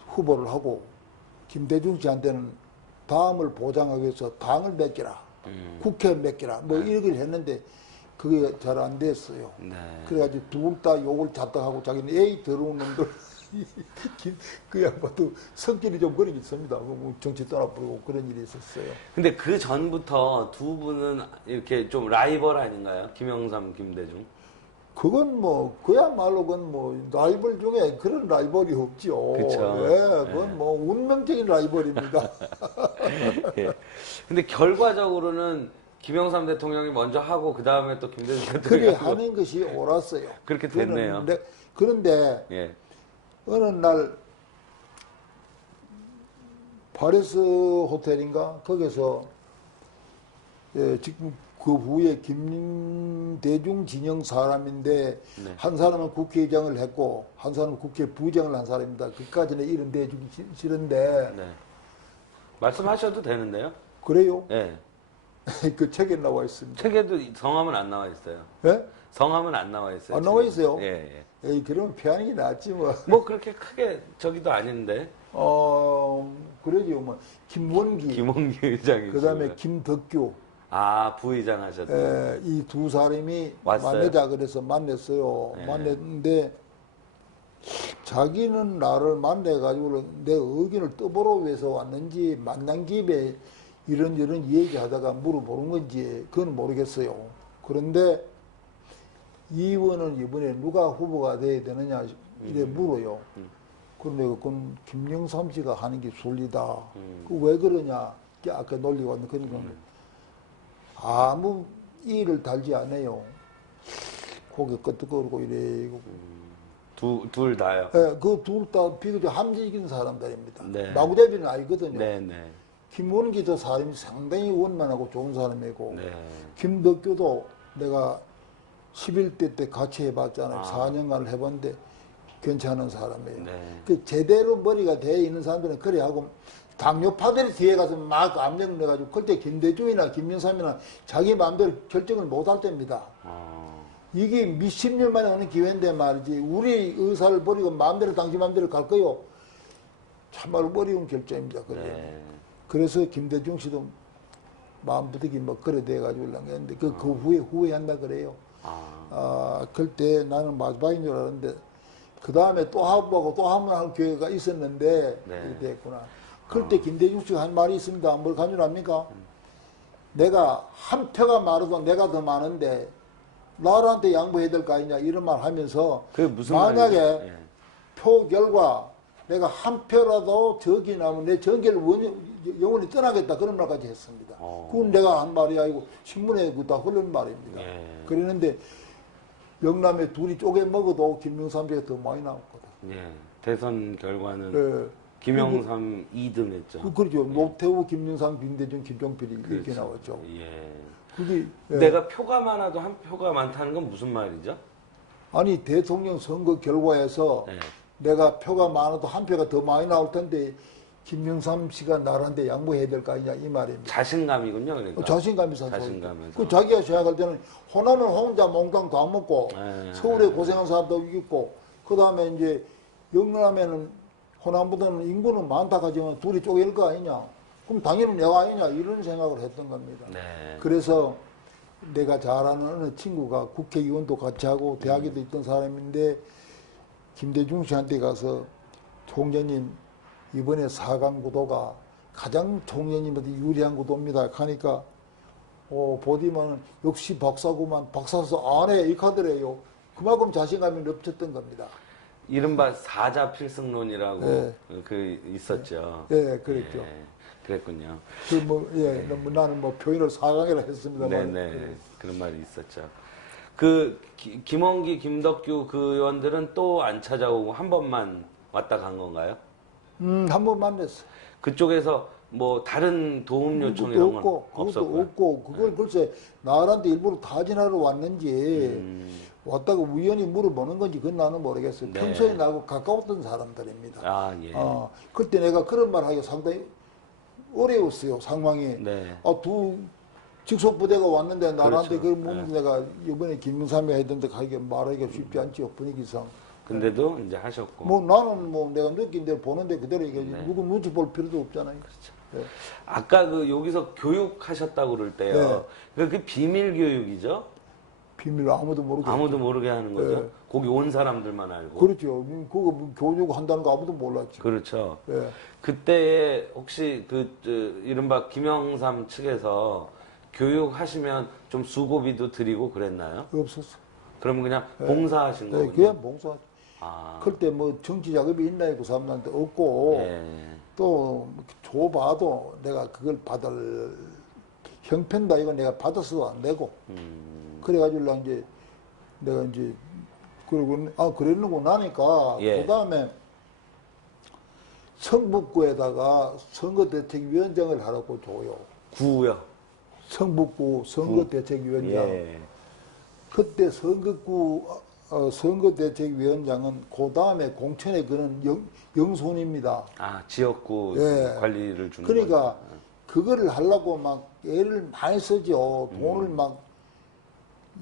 후보를 하고 김대중 씨한테는 다음을 보장하기 위해서 당을 맡기라, 국회 맡기라, 뭐 이러기를 했는데 그게 잘 안 됐어요. 네. 그래가지고 두 분 다 욕을 잡다하고 자기는 에이 더러운 놈들 그 양반도 성질이 좀 그런 게 있습니다. 정치 떠나버리고 그런 일이 있었어요. 근데 그 전부터 두 분은 이렇게 좀 라이벌 아닌가요? 김영삼, 김대중? 그건 뭐 그야말로 그건 뭐 라이벌 중에 그런 라이벌이 없죠. 그쵸. 예, 그건 뭐 운명적인 라이벌입니다. 예. 근데 결과적으로는 김영삼 대통령이 먼저 하고 그 다음에 또 김대중 그게 대통령이 하고 하는 것이 옳았어요. 그렇게 됐네요. 그런데 예. 어느 날 파리스 호텔인가 거기서 지금 그 후에 김대중 진영 사람인데 한 사람은 국회의장을 했고 한 사람은 국회 부의장을 한 사람입니다. 그까지는 이름 대주기 싫은데 네. 말씀하셔도 되는데요? 그래요? 예. 그 책에 나와 있습니다. 책에도 성함은 안 나와 있어요. 예? 성함은 안 나와 있어요. 안 나와 지금. 있어요? 예, 예. 에이, 그러면 피하는 게 낫지 뭐. 뭐 그렇게 크게 저기도 아닌데. 그러죠. 뭐 김원기, 김홍기 의장이. 그다음에 김덕규, 아, 부의장 하셨던. 이 두 사람이 왔어요? 만나자 그래서 만났어요. 네. 만났는데 자기는 나를 만나가지고 내 의견을 떠보러 위해서 왔는지 만난 김에 이런저런 얘기하다가 물어보는 건지 그건 모르겠어요. 그런데 이 의원은 이번에 누가 후보가 돼야 되느냐 이래 물어요. 그런데 그건 김영삼 씨가 하는 게 순리다. 그 왜 그러냐? 아까 논리가 왔는데 그러니까 아무 일을 달지 않아요. 고개 끄덕거리고 이래. 둘 다요. 예, 그 둘 다 비교적 합리적인 사람들입니다. 네. 마구잡이는 아니거든요. 네, 네. 김원기 저 사람이 상당히 원만하고 좋은 사람이고 네. 김덕규도 내가 11대 때 같이 해봤잖아요. 4년간을 해봤는데 괜찮은 사람이에요. 네. 그 제대로 머리가 돼 있는 사람들은 그래 하고 당뇨파들이 뒤에 가서 막 압력 내가지고 그때 김대중이나 김영삼이나 자기 마음대로 결정을 못 할 때입니다. 이게 몇십 년 만에 오는 기회인데 말이지 우리 의사를 버리고 마음대로 당신 마음대로 갈 거요. 참말로 어려운 결정입니다. 그래. 네. 그래서 김대중 씨도 마음부터기 뭐 그래 돼가지고 했는데 그 후에 후회한다 그래요. 그때 나는 마지막인 줄 알았는데 그 다음에 또 하고 또 한 번 하는 기회가 있었는데 네. 이렇게 됐구나. 그때 김대중 씨가 한 말이 있습니다. 뭘 간주합니까? 내가 한 표가 많아도 내가 더 많은데 나한테 양보해야 될 거 아니냐 이런 말 하면서 그게 무슨 만약에 말이에요? 예. 표 결과 내가 한 표라도 적이 나면 내 정계를 영원히 떠나겠다 그런 말까지 했습니다. 그건 내가 한 말이 아니고 신문에 다 흘른 말입니다. 예. 그랬는데 영남에 둘이 쪼개 먹어도 김영삼 씨가 더 많이 나왔거든. 예. 대선 결과는 예. 김영삼 2등 했죠. 그렇죠. 노태우, 김영삼, 김대중, 김종필이 이렇게 그렇죠. 나왔죠. 예. 그게 예. 내가 표가 많아도 한 표가 많다는 건 무슨 말이죠? 아니 대통령 선거 결과에서 네. 내가 표가 많아도 한 표가 더 많이 나올 텐데 김영삼 씨가 나한테 양보해야 될 거 아니냐 이 말입니다. 자신감이군요, 그러니까. 자신감이 산 자신감에서. 그 자기가 생각할 때는 호남은 혼자 몽땅 다 먹고 네. 서울에 고생한 사람도 이겼고 그 다음에 이제 영남에는 호남보다는 인구는 많다 하지만 둘이 쪼갤 거 아니냐. 그럼 당연히 내가 아니냐 이런 생각을 했던 겁니다. 네. 그래서 내가 잘 아는 어느 친구가 국회의원도 같이 하고 대학에도 있던 사람인데 김대중 씨한테 가서 총재님 이번에 4강 구도가 가장 총재님한테 유리한 구도입니다. 하니까 보디만 역시 박사구만 박사서 안해 이 카드래요. 그만큼 자신감이 넘쳤던 겁니다. 이른바 사자 필승론이라고 네. 그 있었죠. 예, 그랬죠. 예, 그랬군요. 나는 뭐 표현을 4강이라 했습니다만. 네네. 그런 말이 있었죠. 그 김원기, 김덕규 그 의원들은 또 안 찾아오고 한 번만 왔다 간 건가요? 한 번 만났어. 그쪽에서 뭐 다른 도움 요청 이런 건 그것도 없었고요. 없고 그걸 글쎄 나한테 일부러 타진하러 왔는지 왔다가 우연히 물어보는 건지 그건 나는 모르겠어요. 네. 평소에 나하고 가까웠던 사람들입니다. 아, 예. 그때 내가 그런 말 하기가 상당히 어려웠어요. 상황이. 네. 두 직속부대가 왔는데 나한테 그렇죠. 그걸 묻는데 내가 이번에 김문삼이 했던데 가기가 말하기가 쉽지 않죠. 분위기상. 근데도 이제 하셨고. 뭐 나는 뭐 내가 느낀 대로 보는데 그대로 얘기하지. 네. 누구 눈치 볼 필요도 없잖아요. 그렇죠. 예. 아까 그 여기서 교육하셨다고 그럴 때요. 그 비밀 교육이죠? 비밀 아무도 모르게. 아무도 모르게 하는 거죠. 네. 거기 온 사람들만 알고. 그렇죠. 그거 뭐 교육 한다는 거 아무도 몰랐지. 그렇죠. 예. 그때에 혹시 이른바 김영삼 측에서 교육하시면 좀 수고비도 드리고 그랬나요? 없었어. 그러면 그냥 봉사하신 네, 거군요. 그냥 봉사. 아, 그때 뭐 정치 자금이 있나요? 그 사람들한테 없고 예. 또 줘봐도 내가 그걸 받을 형편도 아니고 내가 받아서도 안 되고 그래가지고 내가 이제 그러고 그랬는고 나니까 예. 그 다음에 성북구에다가 선거대책위원장을 하라고 줘요. 구요. 성북구 선거대책위원장. 예. 그때 선거대책위원장은 그 다음에 공천에 그는 영손입니다. 아, 지역구 예. 관리를 주는 그러니까 거죠. 그거를 하려고 막 애를 많이 쓰죠. 돈을 막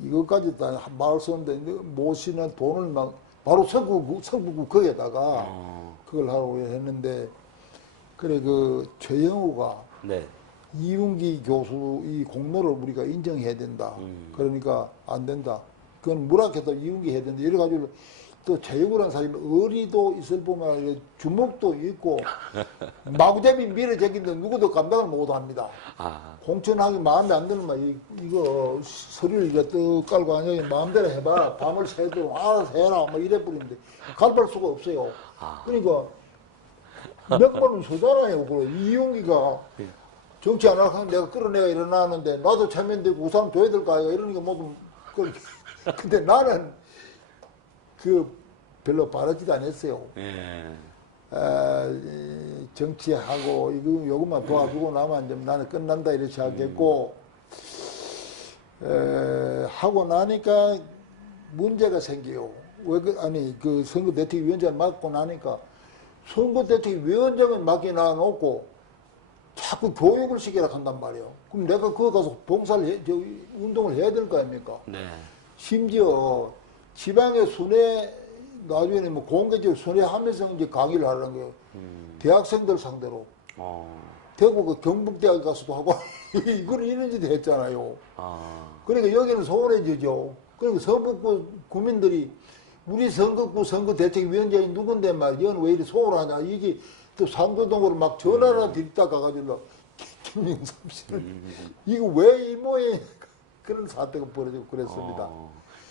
이것까지 다 마을 쓰는데 모시는 돈을 막 바로 서구구 거기에다가 그걸 하라고 했는데 그래 그 최영우가 네. 이윤기 교수 이 공로를 우리가 인정해야 된다. 그러니까 안 된다. 그건 무락해도 이윤기 해야 된다. 이래가지고 또 최영우라는 사람이 어리도 있을 뿐만 아니라 주먹도 있고 마구잡이 밀어제기는데 누구도 감당을 못합니다. 아, 공천하기 마음에 안 드는 말 이거 서류를 이렇게 떡 깔고 아니 마음대로 해봐. 밤을 새도 알아서 해라. 뭐 이래 버리는데 갈발 수가 없어요. 그러니까 몇 번은 서잖아요. 그리고 이윤기가 정치 안 하고 내가 끌어내가 일어나는데 나도 참여되고 우선 줘야 될 거 아이가 이러니까 모두 근데 나는 그 별로 바라지도 않았어요. 예. 정치하고 이거 요것만 도와주고 나면 이제 나는 끝난다 이렇게 생각했고 하고 나니까 문제가 생겨요. 아니 그 선거대책위원장 맡고 나니까 선거대책위원장은 맡겨놔 놓고 자꾸 교육을 시키라 한단 말이에요. 그럼 내가 그거 가서 봉사를 운동을 해야 될 거 아닙니까? 네. 심지어 지방의 순회 나중에 뭐 공개적 순회하면서 이제 강의를 하는 거예요. 대학생들 상대로. 대구 그 경북대학 가서도 하고 이걸 이런 짓도 했잖아요. 그러니까 여기는 소홀해지죠. 그러니까 서북구 구민들이 우리 선거구 선거대책위원장이 누군데 말이야 왜 이리 소홀하냐. 이게 또 상교동으로 막 전화를 드리다 가가지고 김영삼 씨는 이거 왜 이 모양 그런 사태가 벌어지고 그랬습니다.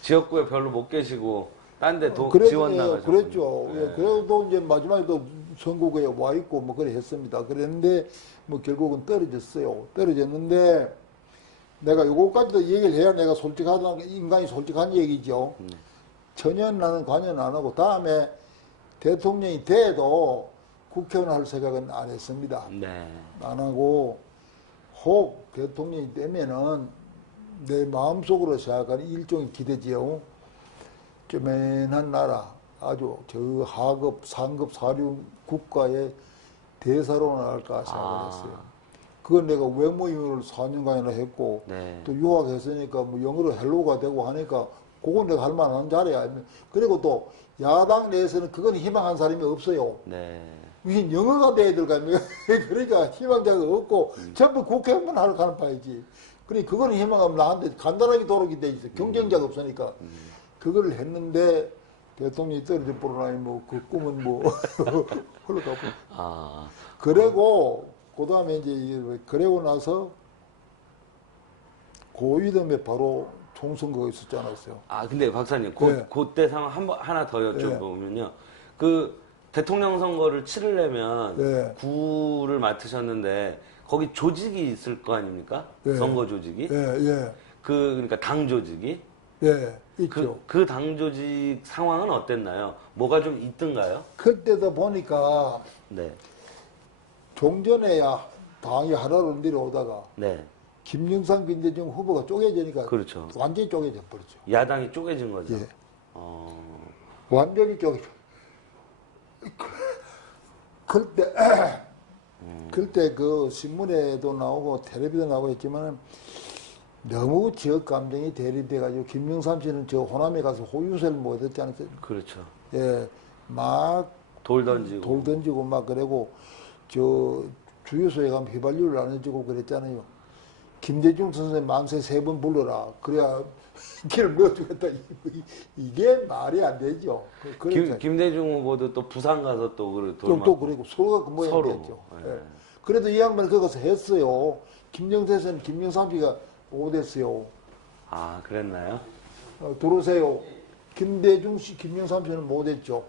지역구에 별로 못 계시고 딴 데 지원 나가셨군요. 그랬죠. 네. 예, 그래도 이제 마지막에 또 선거구에 와 있고 뭐 그래 했습니다. 그랬는데 뭐 결국은 떨어졌어요. 떨어졌는데 내가 요거까지도 얘기를 해야 내가 솔직하다 인간이 솔직한 얘기죠. 전혀 나는 관여는 안 하고 다음에 대통령이 돼도 국회의원 할 생각은 안 했습니다. 네. 안 하고 혹 대통령이 되면은 내 마음속으로 생각하는 일종의 기대지요. 쪼맨한 나라, 아주 저 하급, 상급, 사류 국가의 대사로 나갈까 생각을 했어요. 그건 내가 외모임을 4년간이나 했고, 네. 또 유학했으니까 뭐 영어로 헬로가 되고 하니까, 그건 내가 할 만한 자리야. 그리고 또 야당 내에서는 그건 희망한 사람이 없어요. 네. 무슨 영어가 돼야 될 거 아닙니까? 그러니까 희망자가 없고, 전부 국회의원만 하러 가는 바이지. 그러니까 그거는 희망하면 나한테 간단하게 도록이 돼 있어. 경쟁자가 없으니까. 그거를 했는데, 대통령이 떨어져 버리나니 뭐, 그 꿈은 뭐, 흘러가고. 그리고, 그 다음에 이제, 그러고 나서, 고위덤에 바로 총선거가 있었지 않았어요. 근데 박사님, 네. 그때 상황 하나 더 여쭤보면요. 그 대통령 선거를 치르려면 네. 구를 맡으셨는데 거기 조직이 있을 거 아닙니까? 네. 선거 조직이? 예. 그러니까 당 조직이? 예, 있죠. 그 당 조직 상황은 어땠나요? 뭐가 좀 있던가요? 그때도 보니까, 네. 종전에야 당이 하나로 내려오다가, 네. 김영삼, 김대중 후보가 쪼개지니까 그렇죠. 완전히 쪼개져 버렸죠. 야당이 쪼개진 거죠. 예. 어, 완전히 쪼개져. 그때 그때 그 신문에도 나오고 텔레비도 나오고 했지만 너무 지역 감정이 대립돼가지고 김영삼 씨는 저 호남에 가서 호유세를 못 했지 않았어요? 그렇죠. 예, 막 돌 던지고. 돌 던지고 막 그러고 저 주유소에 가면 휘발유를 안 해주고 그랬잖아요. 김대중 선생님 망세 3번 불러라. 그래야 길을 먹어주겠다. 이게 말이 안 되죠. 김대중 후보도 또 부산 가서 또 또 그리고 서로가 그 모양이 됐죠. 네. 예. 그래도 이 양반이 거기서 했어요. 김영태선, 김영삼 씨가 오됐어요. 그랬나요? 들어오세요. 김대중 씨, 김영삼 씨는 못했죠.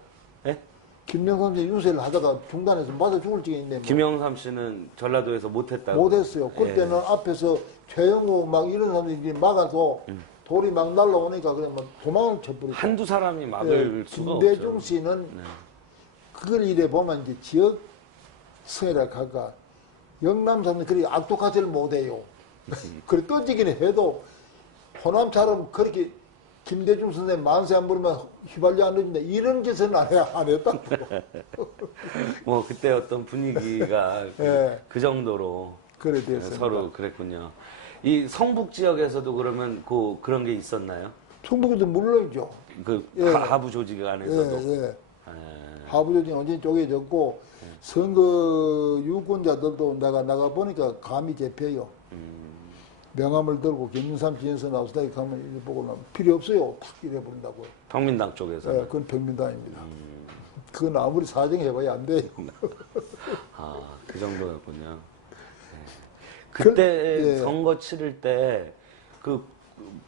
예? 김영삼 씨 유세를 하다가 중단해서 맞아 죽을 지경인데. 뭐. 김영삼 씨는 전라도에서 못했다고. 못했어요. 그때는 앞에서 최영호 막 이런 사람들이 막아서 돌이 막 날라오니까 그냥 막 도망을 쳐버리고. 한두 사람이 막을 수가 없죠. 김대중 씨는 그걸 이래 보면 이제 지역 세력화가 영남 사람들 그렇게 악독하지를 못해요. 그래 던지기는 해도 호남처럼 그렇게 김대중 선생님 만세 안 부르면 휘발유 안 넣는다 이런 짓은 안 했다고. 뭐 그때 어떤 분위기가 예. 그 정도로. 그래 네, 됐습니다. 서로 그랬군요. 이 성북 지역에서도 그러면 그런 게 있었나요? 충북에도 물론이죠. 그 예. 하부 조직 안에서도. 예, 예. 예. 하부조직 완전히 쪼개졌고 선거 유권자들도 내가 나가 보니까 감이 잡혀요. 명함을 들고 김영삼 지연서 나와서 다 가면 이거 보고 나면 필요 없어요. 탁 이래 버린다고. 평민당 쪽에서는. 예, 그건 평민당입니다. 그건 아무리 사정해봐야 안 돼요. 그 정도였군요. 그때 예. 선거 치를 때 그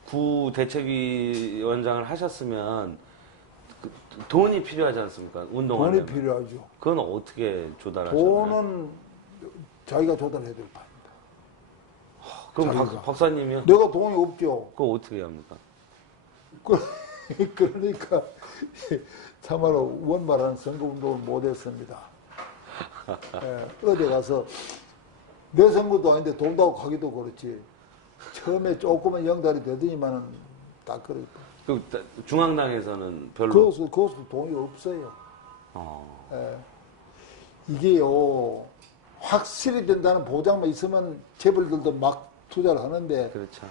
구 대책위원장을 하셨으면 그 돈이 필요하지 않습니까? 돈이 운동하려면. 필요하죠. 그건 어떻게 조달하셨나요? 돈은 자기가 조달해야 될 판입니다. 그럼 자기가. 박사님이요? 내가 돈이 없죠. 그거 어떻게 합니까? 그러니까 참말로 원말하는 선거운동을 못했습니다. 예, 어디 가서 내 선거도 아닌데 돈 다고 가기도 그렇지. 처음에 조금은 영달이 되더니만은 딱 그래. 그 중앙당에서는 별로. 그것도 돈이 없어요. 어, 예. 이게요, 확실히 된다는 보장만 있으면 재벌들도 막 투자를 하는데 그렇죠.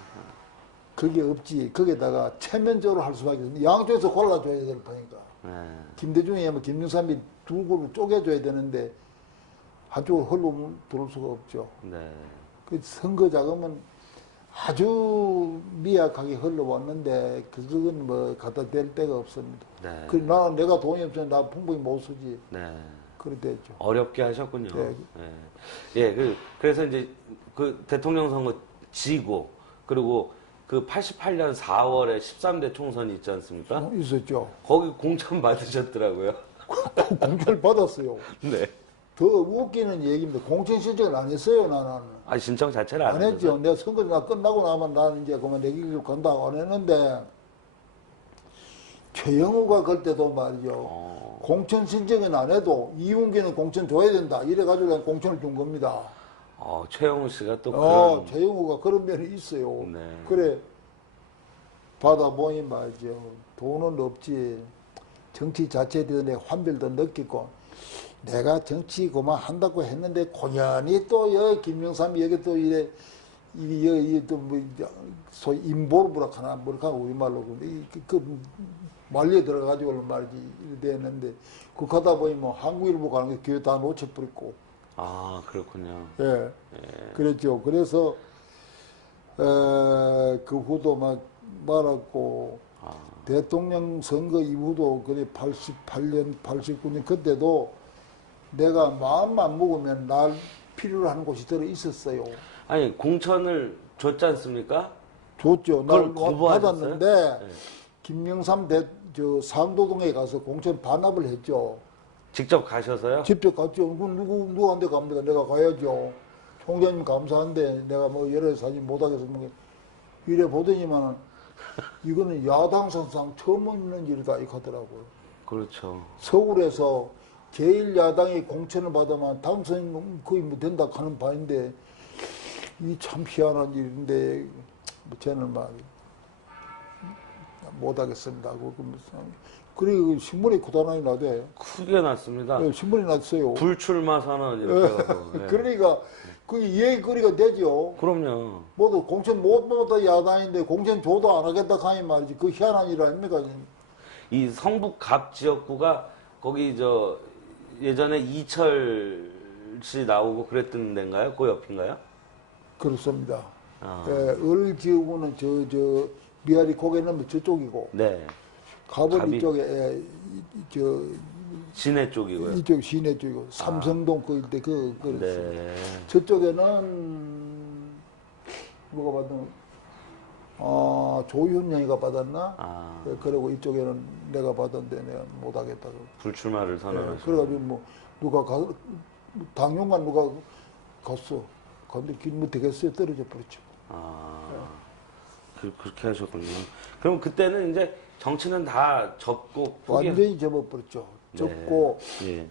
그게 없지. 거기에다가 체면적으로 할 수밖에 없는데 양쪽에서 골라줘야 될 거니까. 네. 김대중이 하면 김영삼이 두 그룹 쪼개줘야 되는데 한쪽으로 흘러 들어올 수가 없죠. 네. 그 선거 자금은 아주 미약하게 흘러왔는데 그건 뭐 갖다 댈 데가 없습니다. 네. 그 내가 돈이 없으면 나 풍부히 못 쓰지. 네. 그래 됐죠. 어렵게 하셨군요. 네. 예, 그래서 이제 그 대통령 선거 지고, 그리고 그 88년 4월에 13대 총선이 있지 않습니까? 있었죠. 거기 공천 받으셨더라고요. 공천을 받았어요. 네. 더 웃기는 얘기입니다. 공천 신청을 안 했어요, 나는. 아, 신청 자체를 안 안 했죠. 했죠. 내가 선거 나 끝나고 나면 나는 이제 그만 내 길로 간다고 안 했는데, 최영우가 그때도 말이죠. 공천 신청은 안 해도 이웅기는 공천 줘야 된다. 이래가지고 내가 공천을 준 겁니다. 최영우 씨가 또 그런. 최영우가 그런 면이 있어요. 네. 그래, 받아보니 말이죠. 돈은 없지. 정치 자체에 대해서 내가 환별도 느끼고, 내가 정치 그만한다고 했는데, 고연히 또, 김영삼이 여기 또 이래, 이게 또 뭐, 소위 인보르부라 하나, 뭐랄까, 우리말로. 말리에 들어가지고 말이지, 이래 됐는데, 그 가다 보니 뭐, 한국일보 가는 게 교회 다 놓쳐버렸고, 아, 그렇군요. 예. 그랬죠. 그래서, 그 후도 막 말았고, 대통령 선거 이후도 그래 88년, 89년 그때도 내가 마음만 먹으면 날 필요로 하는 곳이 들어 있었어요. 아니, 공천을 줬지 않습니까? 줬죠. 그걸 날 거부하셨어요? 받았는데, 네. 김영삼 상도동에 가서 공천 반납을 했죠. 직접 가셔서요? 직접 갔죠. 누구한테 갑니까? 내가 가야죠. 총장님 감사한데 내가 뭐 여러 사진 못하겠어. 뭐 이래 보더니만 이거는 야당 선상 처음 있는 일이다 이렇게 하더라고요. 그렇죠. 서울에서 제1야당이 공천을 받으면 당선이 거의 뭐 된다 하는 바인데 이 참 희한한 일인데 뭐 저는 막 못하겠습니다. 그리고 신문에 고단하게 나대. 크게 났습니다. 네, 신문에 났어요. 불출마 선언 이렇게 해서. 네. 그러니까 그게 이해거리가 되죠. 그럼요. 모두 공천 못 받아 야당인데 공천 줘도 안 하겠다 하니 말이지. 그 희한한 일 아닙니까? 이 성북 갑 지역구가 거기 예전에 이철 씨 나오고 그랬던 데인가요? 그 옆인가요? 그렇습니다. 아. 을 지역구는 미아리 고개 넘어 저쪽이고 네. 갑은 갑이? 이쪽에 진해 쪽이고요. 이쪽 시내 쪽이고 삼성동 그 일대 그랬어요. 네. 저쪽에는 누가 받은 조윤영이가 받았나? 아. 그리고 이쪽에는 내가 받았는데 내가 못하겠다고. 불출마를 선언하셨어요. 그래가지고 뭐 누가 당뇨만 누가 갔어. 근데 길 되겠어요. 떨어져 버렸죠. 그렇게 하셨군요. 그럼 그때는 이제 정치는 다 접고 완전히 접어버렸죠. 접고 예.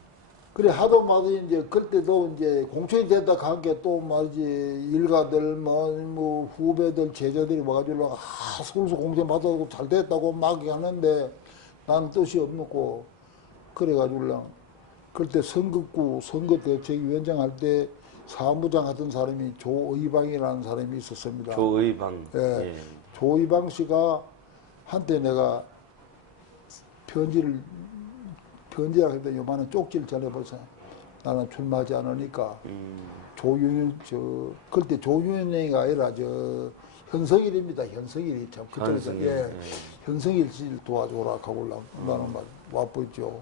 그래 하도 말이 이제 그때도 이제 공천이 됐다 간 게 또 말이지 일가들 뭐 후배들 제자들이 와가지고 서울서 공천 받아고 잘 됐다고 막 하는데 나는 뜻이 없고 그래가지고 그때 선거대책위원장 할 때 사무장 하던 사람이 조의방이라는 사람이 있었습니다. 조의방. 예. 예. 조의방 씨가 한때 내가 편지라 했더니 요만한 쪽지를 전해보자. 나는 출마하지 않으니까 조윤 그때 조윤영이가 아니라 현성일입니다. 현성일이 참 그때는 현성일, 예. 예. 현성일 씨를 도와줘라 하고 나는 말 와보죠.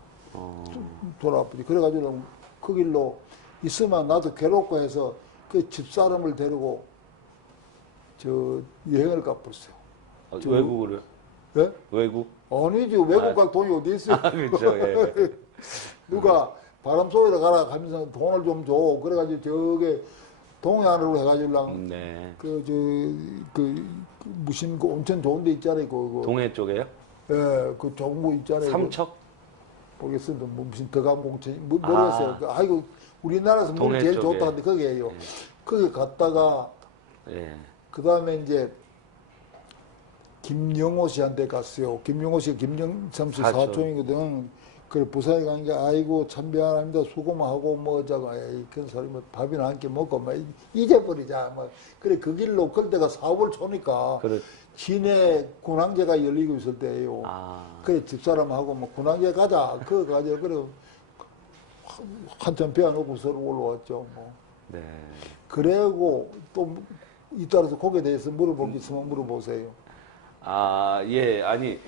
돌아보지. 그래가지고 그 길로 있으면 나도 괴롭고 해서 그 집사람을 데리고 여행을 가버렸어요. 외국으로요? 예? 외국? 아니지 외국 갈 돈이 어디 있어요? 그렇죠. 예. 누가 바람 쏘이러 가라 하면서 돈을 좀 줘. 그래가지고 저게 동해안으로 해가지고 네. 무슨 그 온천 좋은 데 있잖아요. 동해 쪽에요? 예, 그 좋은 거 있잖아요. 삼척? 모르겠습니다. 무슨 더감공천 모르겠어요. 아이고 우리나라에서 물 동해 제일 쪽에. 좋다는데 거기에요. 거기 갔다가 예. 그 다음에 이제 김영호 씨한테 갔어요. 김영호 씨가 김영삼 씨 사촌. 사촌이거든. 그래 부산에 간 게 아이고 참 미안합니다. 수고만 하고 뭐 어쩌고 에이 그런 소리 뭐 밥이나 한 끼 먹고 뭐 잊어버리자 뭐 그래 그 길로 그때가 4월 초니까 그렇. 진해 군항제가 열리고 있을 때예요. 그래 집사람하고 뭐 군항제 가자. 그거 가자. 그래 한참 배워놓고 서로 올라왔죠. 뭐. 네. 그래고 또 이따라서 거기에 대해서 물어볼 게 있으면 물어보세요. 예. 아니,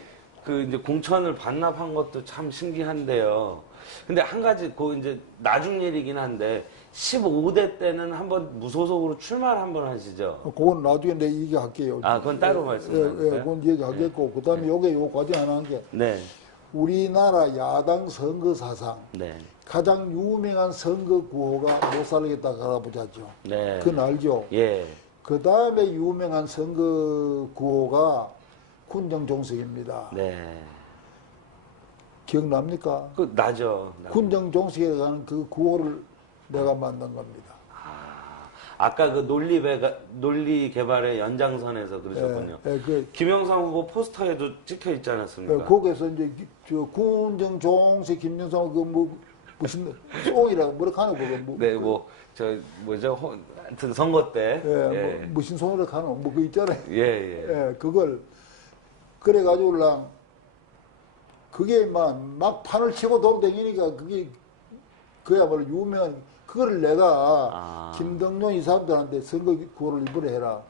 이제 공천을 반납한 것도 참 신기한데요. 근데 한 가지, 이제 나중 일이긴 한데, 15대 때는 한번 무소속으로 출마를 한번 하시죠? 그건 나중에 내가 얘기할게요. 그건 따로 말씀하세요. 그건 얘기하겠고. 그 다음에 요 과정 하나 한 게, 네. 우리나라 야당 선거 사상, 네. 가장 유명한 선거 구호가 못 살겠다 할아버지죠. 네. 그건 알죠? 예. 그 다음에 유명한 선거 구호가 군정종식입니다. 네. 기억납니까? 나죠. 군정종식에 관한 그 구호를 내가 만든 겁니다. 아까 그 논리 개발의 연장선에서 그러셨군요. 김영삼 후보 포스터에도 찍혀 있지 않았습니까? 거기에서 이제 군정종식 김영삼 무슨 송이라고 뭐라 하는 거 네, 뭐죠? 하여튼 선거 때. 예. 무슨 송이라고 하는 거 그거 있잖아요. 예. 그걸 그래가지고 그게 막 판을 치고 돌아다니니까 그게 그야말로 유명한 그거를 내가 김덕룡 이 사람들한테 선거 구호를 이번에 해라.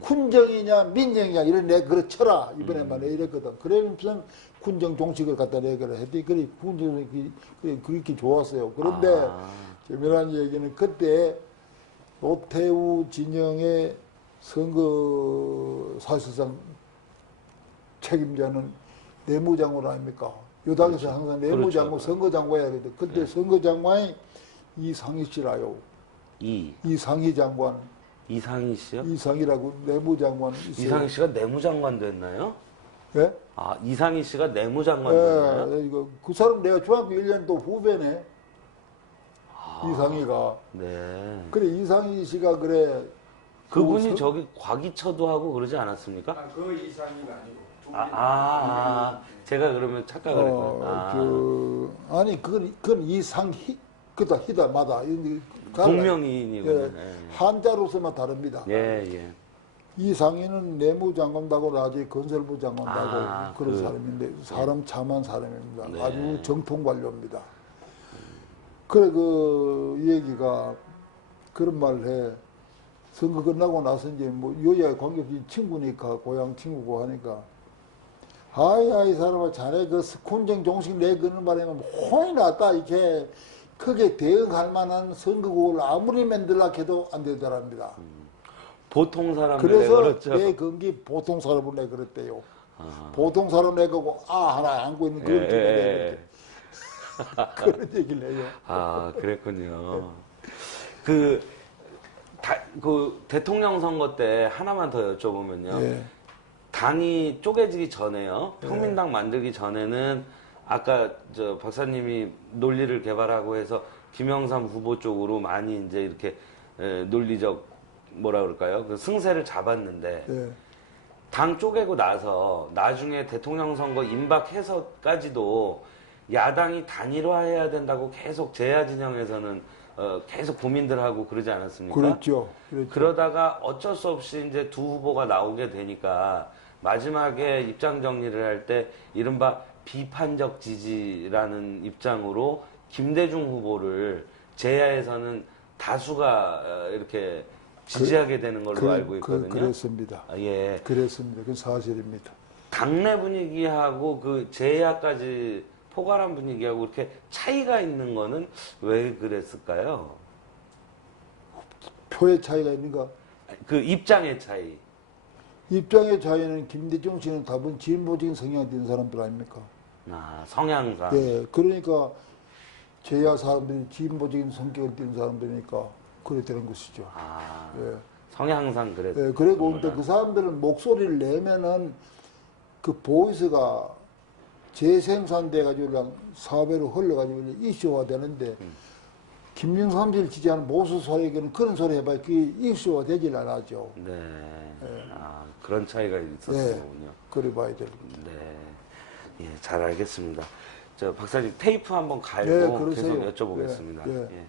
군정이냐 민정이냐 이런 내가 그래 쳐라 이번에만 이랬거든. 그래 무슨 군정 종식을 갖다 내거라 했더니 그래 군정이 그렇게 좋았어요. 그런데 재미난 얘기는 그때 노태우 진영의 선거 사실상 책임자는 내무장관 아닙니까? 여당에서 그렇죠. 항상 내무장관, 그렇죠. 선거장관 해야 되거든. 그때 선거장관이 이상희 씨라요. 이상희 장관. 이상희 씨요? 이상희라고 내무장관 있어요. 이상희 씨가 내무장관 됐나요? 예? 이상희 씨가 내무장관 됐나요? 그 사람 내가 중학교 1년 또 후배네. 이상희가. 네. 그래, 이상희 씨가 그래. 그분이 저기 과기처도 하고 그러지 않았습니까? 그 이상희가 아니고. 제가 그러면 착각을 했구나. 아니, 그건 이상희, 그다 희다마다. 동명이인이군요. 예, 한자로서만 다릅니다. 예. 이상희는 내무장관다고 나중에 건설부 장관다고 그런 그, 사람인데 사람 참한 사람입니다. 네. 아주 정통 관료입니다. 그래 그 얘기가 그런 말을 해. 선거 끝나고 나서 이제 뭐 여야 관계없이 친구니까 고향 친구고 하니까 아이 사람아 자네 그 군정 종식 내 그런 말에 혼이 났다 이렇게 크게 대응할 만한 선거구를 아무리 만들라 해도 안 되더랍니다. 보통 사람들 그래서 그렇죠. 내 건기 보통 사람을 내 그랬대요. 보통 사람 내 거고 하나 안고 있는 그런 예. 그런 얘기를 해요. 그랬군요. 그 대통령 선거 때 하나만 더 여쭤보면요. 예. 당이 쪼개지기 전에요. 평민당 만들기 전에는 아까 저 박사님이 논리를 개발하고 해서 김영삼 후보 쪽으로 많이 이제 이렇게 논리적 뭐라 그럴까요? 그 승세를 잡았는데 예. 당 쪼개고 나서 나중에 대통령 선거 임박해서까지도 야당이 단일화해야 된다고 계속 제야 진영에서는 계속 고민들 하고 그러지 않았습니까? 그렇죠. 그렇죠. 그러다가 어쩔 수 없이 이제 두 후보가 나오게 되니까 마지막에 입장 정리를 할 때 이른바 비판적 지지라는 입장으로 김대중 후보를 제야에서는 다수가 이렇게 지지하게 되는 걸로 알고 있거든요. 그렇습니다. 예. 그랬습니다. 그건 사실입니다. 당내 분위기하고 그 제야까지 포괄한 분위기하고 이렇게 차이가 있는 거는 왜 그랬을까요? 표의 차이가 있는가? 그 입장의 차이. 입장의 차이는 김대중 씨는 다분 진보적인 성향이 된 사람들 아닙니까? 아, 성향상. 예, 그러니까 제야 사람들이 진보적인 성격을 띠는 사람들이니까 그래 되는 것이죠. 아, 예. 성향상 그랬어요. 예, 그리고 근데 그 사람들은 목소리를 내면은 그 보이스가 재생산돼가지고 그냥 사회로 흘러가지고 이슈화 되는데 김영삼 씨를 지지하는 보수 소에게는 그런 소리 해봐야 그게 이슈화 되질 않아죠. 네. 아, 그런 차이가 있었군요. 그래 봐야 돼요. 네. 예, 잘 알겠습니다. 저 박사님 테이프 한번 갈고 네, 그러세요. 계속 여쭤보겠습니다. 예, 예. 예.